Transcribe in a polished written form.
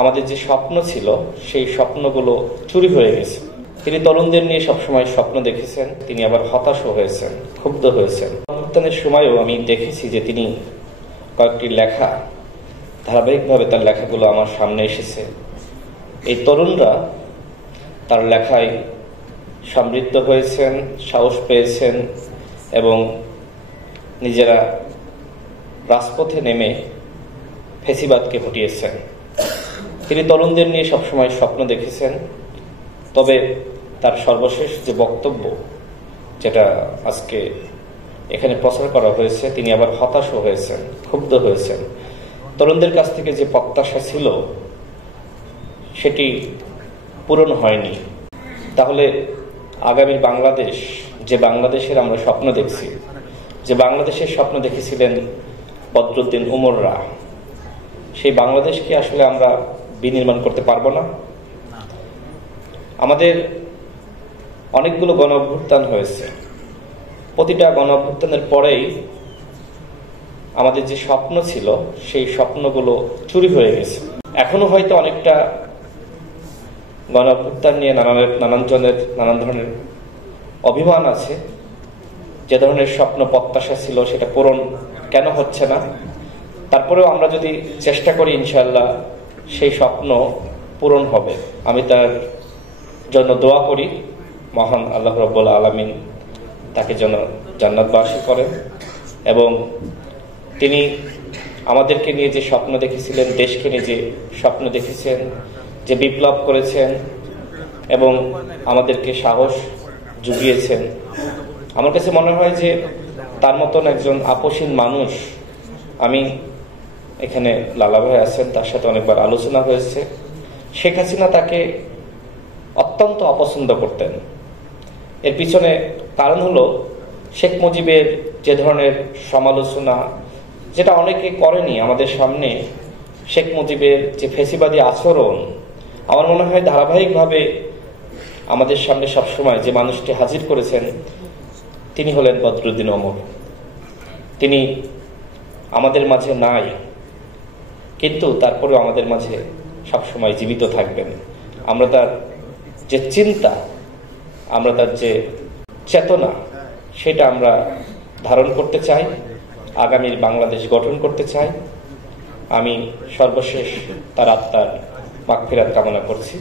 আমাদের যে স্বপ্ন ছিল সেই স্বপ্নগুলো চুরি হয়ে গেছে। তিনি তরুণদের নিয়ে সবসময় স্বপ্ন দেখেছেন, তিনি আবার হতাশও হয়েছেন, ক্ষুব্ধ হয়েছেন। অভ্যুত্থানের সময়ও আমি দেখেছি যে তিনি কয়েকটি লেখা ধারাবাহিকভাবে তার লেখাগুলো আমার সামনে এসেছে। এই তরুণরা তার লেখায় সমৃদ্ধ হয়েছেন, সাহস পেয়েছেন এবং নিজেরা রাজপথে নেমে ফ্যাসিবাদকে হটিয়েছেন। তিনি তরুণদের নিয়ে সবসময় স্বপ্ন দেখেছেন, তবে তার সর্বশেষ যে বক্তব্য যেটা আজকে এখানে প্রচার করা হয়েছে, তিনি আবার হতাশও হয়েছেন, ক্ষুব্ধ হয়েছেন। তরুণদের কাছ থেকে যে প্রত্যাশা ছিল সেটি পূরণ হয়নি। তাহলে আগামী বাংলাদেশ, যে বাংলাদেশের আমরা স্বপ্ন দেখছি, যে বাংলাদেশের স্বপ্ন দেখেছিলেন বদরুদ্দিন উমররা, সেই বাংলাদেশকে আসলে আমরা বিনির্মাণ করতে পারবো না। আমাদের অনেকগুলো গণ অভ্যুত্থান হয়েছে, প্রতিটা গণ অভ্যুত্থানের পরেই আমাদের যে স্বপ্ন ছিল সেই স্বপ্নগুলো চুরি হয়ে গেছে। এখনো হয়তো অনেকটা গণ অভ্যুত্থান নিয়ে নানান ধরনের অভিমান আছে। যে ধরনের স্বপ্ন প্রত্যাশা ছিল সেটা পূরণ কেন হচ্ছে না, তারপরেও আমরা যদি চেষ্টা করি ইনশাআল্লাহ সেই স্বপ্ন পূরণ হবে। আমি তার জন্য দোয়া করি, মহান আল্লাহ রাব্বুল আলামিন তাকে যেন জান্নাতবাসী করেন এবং তিনি আমাদেরকে নিয়ে যে স্বপ্ন দেখেছিলেন, দেশকে নিয়ে যে স্বপ্ন দেখেছেন, যে বিপ্লব করেছেন এবং আমাদেরকে সাহস জুগিয়েছেন, আমার কাছে মনে হয় যে তার মতন একজন আপসীন মানুষ, আমি এখানে লালা ভাই আছেন, তার সাথে অনেকবার আলোচনা হয়েছে। শেখ হাসিনা তাকে অত্যন্ত অপছন্দ করতেন। এর পিছনে কারণ হলো শেখ মুজিবের যে ধরনের সমালোচনা, যেটা অনেকে করেনি আমাদের সামনে, শেখ মুজিবের যে ফ্যাসিবাদী আচরণ, আমার মনে হয় ধারাবাহিকভাবে আমাদের সামনে সবসময় যে মানুষটি হাজির করেছেন তিনি হলেন বদরুদ্দিন উমর। তিনি আমাদের মাঝে নাই, কিন্তু তারপরেও আমাদের মাঝে সবসময় জীবিত থাকবেন। আমরা তার যে চিন্তা, আমরা তার যে চেতনা, সেটা আমরা ধারণ করতে চাই, আগামীর বাংলাদেশ গঠন করতে চাই। আমি সর্বশেষ তার আত্মার মাগফিরাত কামনা করছি।